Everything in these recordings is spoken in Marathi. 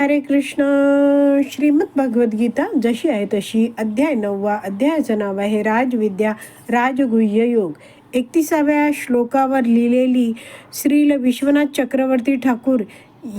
हरे कृष्ण श्रीमद भगवद्गीता जशी आहे तशी अध्याय नववा अध्यायाचं नाव आहे राजविद्या राजगुह्य योग. एकतीसाव्या श्लोकावर लिहिलेली श्रील विश्वनाथ चक्रवर्ती ठाकूर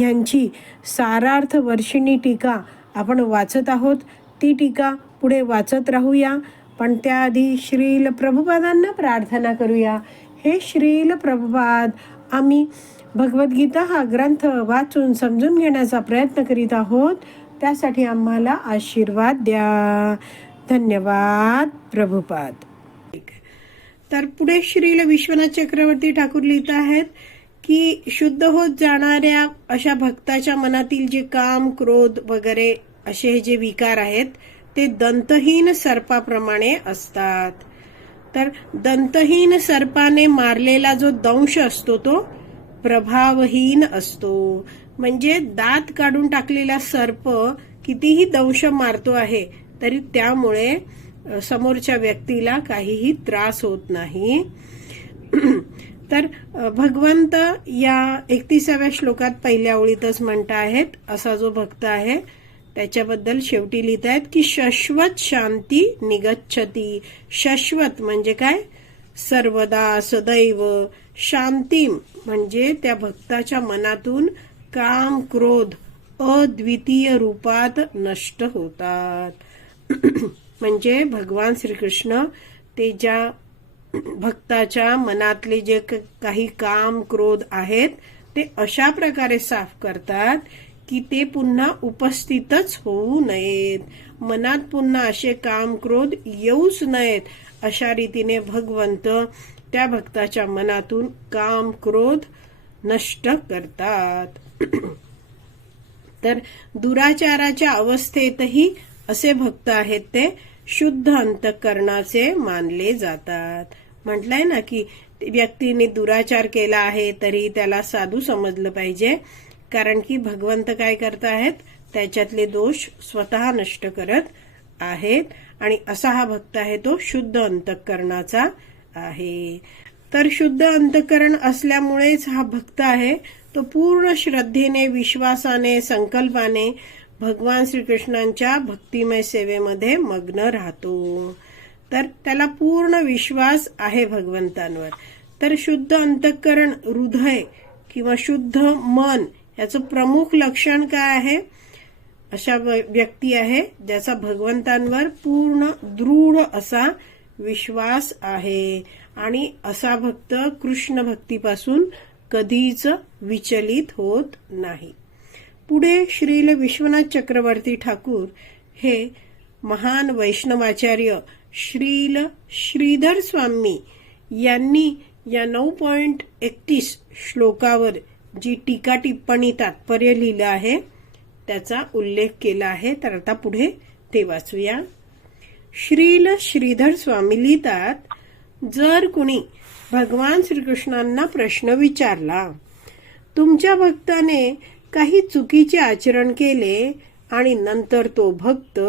यांची सारार्थ वर्षिणी टीका आपण वाचत आहोत. ती टीका पुढे वाचत राहूया. पण त्याआधी श्रील प्रभुपादांना प्रार्थना करूया. हे श्रील प्रभुपाद आम्ही भगवद्गीता हा ग्रंथ वाचून समजून घेण्याचा प्रयत्न करीत आहोत. त्यासाठी आम्हाला आशीर्वाद द्या. धन्यवाद प्रभुपाद. तर पुढे श्रील विश्वनाथ चक्रवर्ती ठाकूर लिहित आहेत की शुद्ध होत जाणाऱ्या अशा भक्ताच्या मनातील जे काम क्रोध वगैरे असे जे विकार आहेत ते दंतहीन सर्पाप्रमाणे असतात. तर दंतहीन सर्पाने मारलेला जो दंश असतो तो प्रभावहीन असतो. म्हणजे दात काढून टाकलेला सर्प कितीही दंश मारतो आहे तरी त्यामुळे समोरच्या व्यक्तीला काहीही त्रास होत नाही. तर भगवंत या एकतीसाव्या श्लोकात पहिल्या ओळीतच म्हणता आहेत असा जो भक्त आहे त्याच्याबद्दल शेवटी लिहित आहेत की शश्वत शांती निगच्छती. शश्वत म्हणजे काय? सर्वदा सदैव शांतीम म्हणजे त्या भक्ताच्या मनातून काम क्रोध अद्वितीय रूपात नष्ट होतात. म्हणजे भगवान श्रीकृष्ण ते ज्या भक्ताच्या मनातले जे काही काम क्रोध आहेत ते अशा प्रकारे साफ करतात की ते पुन्हा उपस्थितच होऊ नयेत. मनात पुन्हा असे काम क्रोध येऊच नयेत अशा रीतीने भगवंत त्या भक्ताच्या मनातून काम क्रोध नष्ट करतात. तर दुराचाराच्या अवस्थेतही असे भक्त आहेत ते शुद्ध अंतकरणाचे मानले जातात. म्हटलंय ना की व्यक्तीने दुराचार केला आहे तरी त्याला साधू समजलं पाहिजे. कारण की भगवंत काय करत आहेत? त्याच्यातले दोष स्वतः नष्ट करत आहेत. आणि असा हा भक्त आहे तो शुद्ध अंतकरणाचा आहे. तर शुद्ध अंतकरण असल्यामुळेच हा भक्त आहे. तो पूर्ण श्रद्धेने विश्वासाने संकल्पाने भगवान श्रीकृष्णांच्या भक्तिमय सेवेमध्ये मग्न राहतो. तर त्याला पूर्ण विश्वास आहे भगवंतांवर. तर शुद्ध अंतःकरण हृदय किंवा शुद्ध मन याचं प्रमुख लक्षण काय आहे? अशा व्यक्ती आहे ज्याचा भगवंतांवर पूर्ण दृढ असा विश्वास आहे. आणि असा भक्त कृष्ण भक्तीपासून कधीच विचलित होत नाही. पुढे श्रील विश्वनाथ चक्रवर्ती ठाकूर हे महान वैष्णवाचार्य श्रील श्रीधर स्वामी यांनी या नऊ पॉइंट एकतीस श्लोकावर जी टीका टिप्पणी तात्पर्य लिहिलं आहे त्याचा उल्लेख केला आहे. तर आता पुढे ते वाचूया. श्रील श्रीधर स्वामी लिहितात जर कुणी भगवान श्रीकृष्णांना प्रश्न विचारला तुमच्या भक्ताने काही चुकीचे आचरण केले आणि नंतर तो भक्त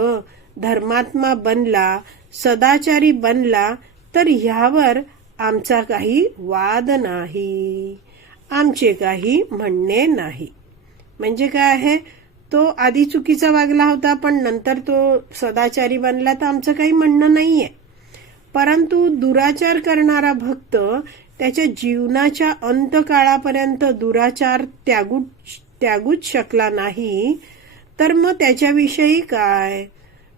धर्मात्मा बनला सदाचारी बनला तर ह्यावर आमचा काही वाद नाही आमचे काही म्हणणे नाही. म्हणजे काय आहे? तो आधी चुकीचा वागला होता पण नंतर तो सदाचारी बनला तर आमचं काही म्हणणं नाहीये. परंतु दुराचार करणारा भक्त त्याच्या जीवनाच्या अंतकाळापर्यंत दुराचार त्यागू त्यागूच शकला नाही तर मग त्याच्याविषयी काय?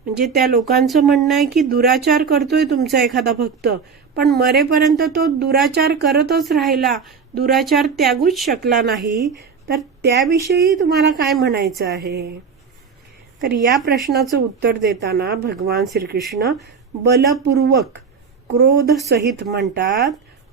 म्हणजे त्या लोकांचं म्हणणं आहे की दुराचार करतोय तुमचा एखादा भक्त पण मरेपर्यंत तो दुराचार करतच राहिला दुराचार त्यागूच शकला नाही तर त्याविषयी तुम्हाला काय म्हणायचं आहे? तर या प्रश्नाचं उत्तर देताना भगवान श्रीकृष्ण बलपूर्वक क्रोध सहित म्हणतात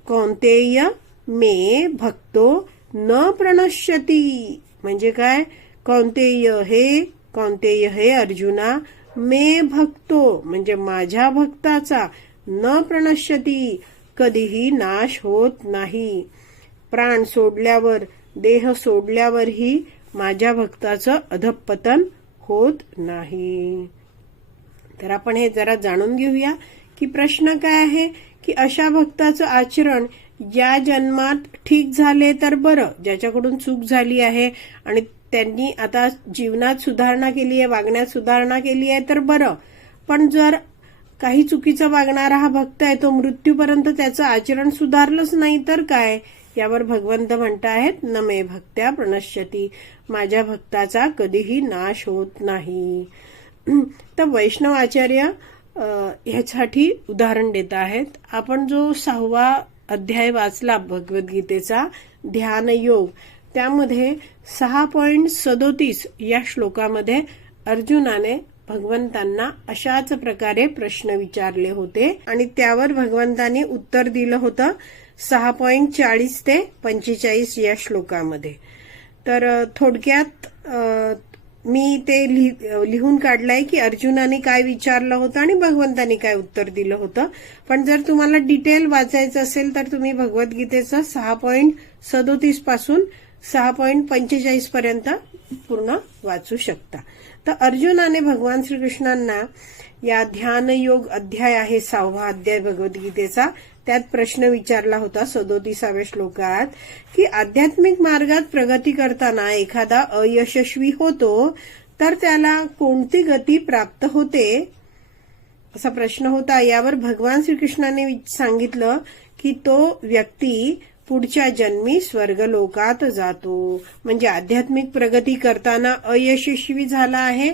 कोणतेय मे भक्तो न प्रणश्यती. म्हणजे काय? कोणतेय हे कोणतेय हे अर्जुना मे भक्तो. म्हणजे माझ्या भक्ताचा न प्रणश्यती कधीही नाश होत नाही. प्राण सोडल्यावर देह सोडल्यावरही माझ्या भक्ताचं अधपतन होत नाही. तर आपण हे जरा जाणून घेऊया की प्रश्न काय आहे की अशा भक्ताचं आचरण ज्या जन्मात ठीक झाले तर बरं ज्याच्याकडून चूक झाली आहे आणि त्यांनी आता जीवनात सुधारणा केली आहे वागण्यात सुधारणा केली आहे तर बरं. पण जर काही चुकीचं वागणारा हा भक्त आहे तो मृत्यूपर्यंत त्याचं आचरण सुधारलंच नाही तर काय? यावर भगवंत म्हणतायत न मे भक्त्या प्रणश्यती. माझ्या भक्ताचा कधीही नाश होत नाही. तर वैष्णव आचार्य ह्यासाठी उदाहरण देत आहेत. आपण जो सहावा अध्याय वाचला भगवद्गीतेचा ध्यान योग त्यामध्ये सहा पॉइंट सदोतीस या श्लोकामध्ये अर्जुनाने भगवंतांना अशाच प्रकारे प्रश्न विचारले होते आणि त्यावर भगवंतांनी उत्तर दिलं होतं. सहा पॉईंट चाळीस ते पंचेचाळीस या श्लोकामध्ये. तर थोडक्यात मी ते लिहून काढलंय की अर्जुनाने काय विचारलं होतं आणि भगवंतानी काय उत्तर दिलं होतं. पण जर तुम्हाला डिटेल वाचायचं असेल तर तुम्ही भगवद्गीतेचं सहा पॉईंट सदोतीसपासून सहा पॉईंट पंचेचाळीस पर्यंत पूर्ण वाचू शकता. तर अर्जुनाने भगवान श्रीकृष्णांना या ध्यान योग अध्याय आहे सहावा अध्याय भगवद्गीतेचा त्यात प्रश्न विचारला होता सदोतीसाव्या श्लोकात की आध्यात्मिक मार्गात प्रगती करताना एखादा अयशस्वी होतो तर त्याला कोणती गती प्राप्त होते? असा प्रश्न होता. यावर भगवान श्रीकृष्णाने सांगितलं की तो व्यक्ती पुढच्या जन्मी स्वर्गलोकात जातो. म्हणजे आध्यात्मिक प्रगती करताना अयशस्वी झाला आहे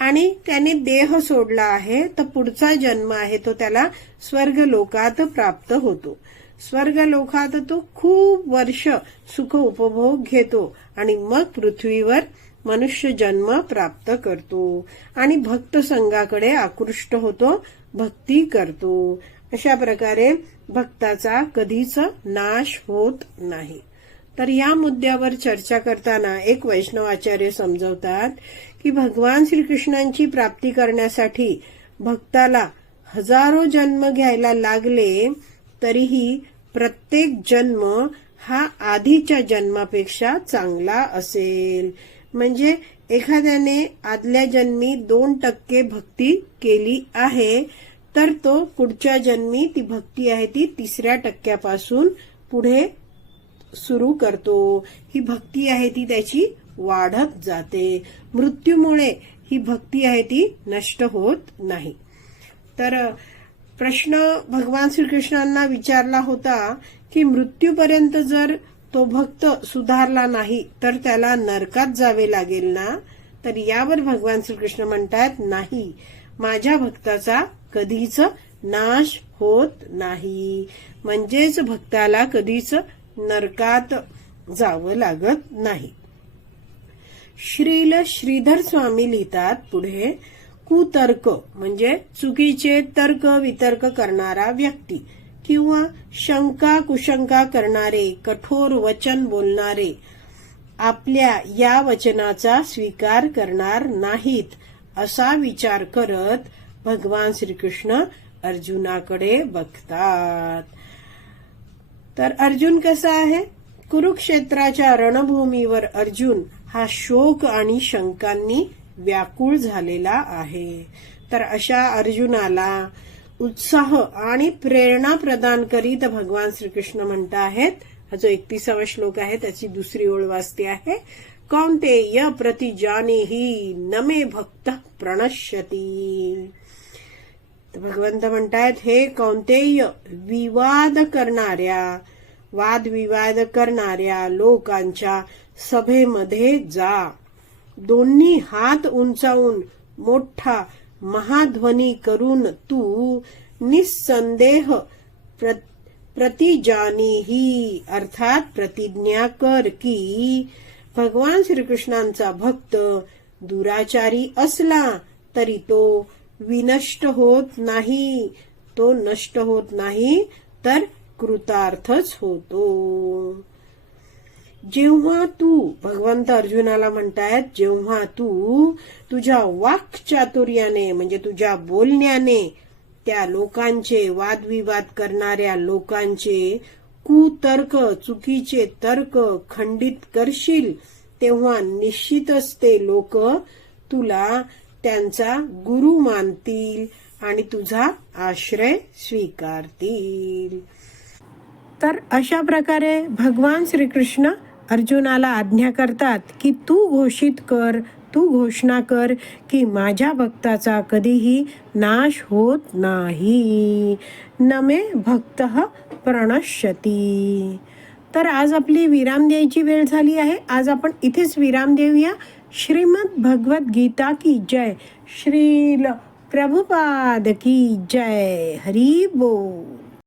आणि त्याने देह सोडला आहे तर पुढचा जन्म आहे तो त्याला स्वर्गलोकात प्राप्त होतो. स्वर्गलोकात तो खूप वर्ष सुख उपभोग घेतो आणि मग पृथ्वीवर मनुष्य जन्म प्राप्त करतो आणि भक्त संघाकडे आकृष्ट होतो भक्ती करतो. अशा प्रकारे भक्ताचा कधीच नाश होत नाही. तर या मुद्द्यावर चर्चा करताना एक वैष्णव आचार्य समजवतात की भगवान श्रीकृष्णांची प्राप्ती करण्यासाठी भक्ताला हजारो जन्म घ्यायला लागले तरीही प्रत्येक जन्म हा आधीच्या जन्मापेक्षा चांगला असेल. म्हणजे एखाद्याने आदल्या जन्मी दोन टक्के भक्ती केली आहे तर तो पुढच्या जन्मी ती भक्ती आहे ती तिसऱ्या टक्क्यापासून पुढे सुरू करतो. ही भक्ती आहे ती त्याची वाढत जाते. मृत्यूमुळे ही भक्ती आहे ती नष्ट होत नाही. तर प्रश्न भगवान श्रीकृष्णांना विचारला होता की मृत्यूपर्यंत जर तो भक्त सुधारला नाही तर त्याला नरकात जावे लागेल ना? तर यावर भगवान श्रीकृष्ण म्हणतात नाही माझ्या भक्ताचा कधीच नाश होत नाही. म्हणजेच भक्ताला कधीच नरकात जावं लागत नाही. श्रील श्रीधर स्वामी लिहितात पुढे कुतर्क म्हणजे चुकीचे तर्क वितर्क करणारा व्यक्ती किंवा शंका कुशंका करणारे कठोर वचन बोलणारे आपल्या या वचनाचा स्वीकार करणार नाहीत असा विचार करत भगवान श्रीकृष्ण अर्जुनाकडे बघतात. तर अर्जुन कसा आहे? कुरुक्षेत्राच्या रणभूमीवर अर्जुन हा शोक आणि शंकांनी व्याकुळ झालेला आहे. तर अशा अर्जुनाला उत्साह आणि प्रेरणा प्रदान करीत भगवान श्रीकृष्ण म्हणत आहेत हा जो एकतीसावा श्लोक आहे त्याची दुसरी ओळ वाचते आहे. कौंते य प्रतिजानी ही नमे भक्त प्रणश्यती. भगवंत म्हणतायत हे कौंतेय विवाद करणाऱ्या वादविवाद करणाऱ्या लोकांच्या सभेमध्ये जा. दोन्ही हात उंचावून मोठा महाध्वनी करून तू निसंदेह प्र- प्रतिजानीही अर्थात प्रतिज्ञा कर की भगवान श्रीकृष्णांचा भक्त दुराचारी असला तरी तो विनष्ट होत नाही. तो नष्ट होत नाही तर कृतार्थच होतो. जेव्हा तू भगवंत अर्जुनाला म्हणतायत जेव्हा तू तुझ्या वाक्चातुर्याने म्हणजे तुझ्या बोलण्याने त्या लोकांचे वादविवाद करणाऱ्या लोकांचे कुतर्क चुकीचे तर्क खंडित करशील तेव्हा निश्चितच ते लोक तुला त्यांचा गुरु मानतील आणि तुझा आश्रय स्वीकारतील. तर अशा प्रकारे भगवान श्रीकृष्ण अर्जुनाला आज्ञा करतात की तू घोषित कर तू घोषणा कर की माझ्या भक्ताचा कधीही नाश होत नाही. नमे भक्त प्रणश्यती. तर आज आपली विराम द्यायची वेळ झाली आहे. आज आपण इथेच विराम देऊया. श्रीमद भगवत गीता की जय. श्रील प्रभुपाद की जय. हरी बोल.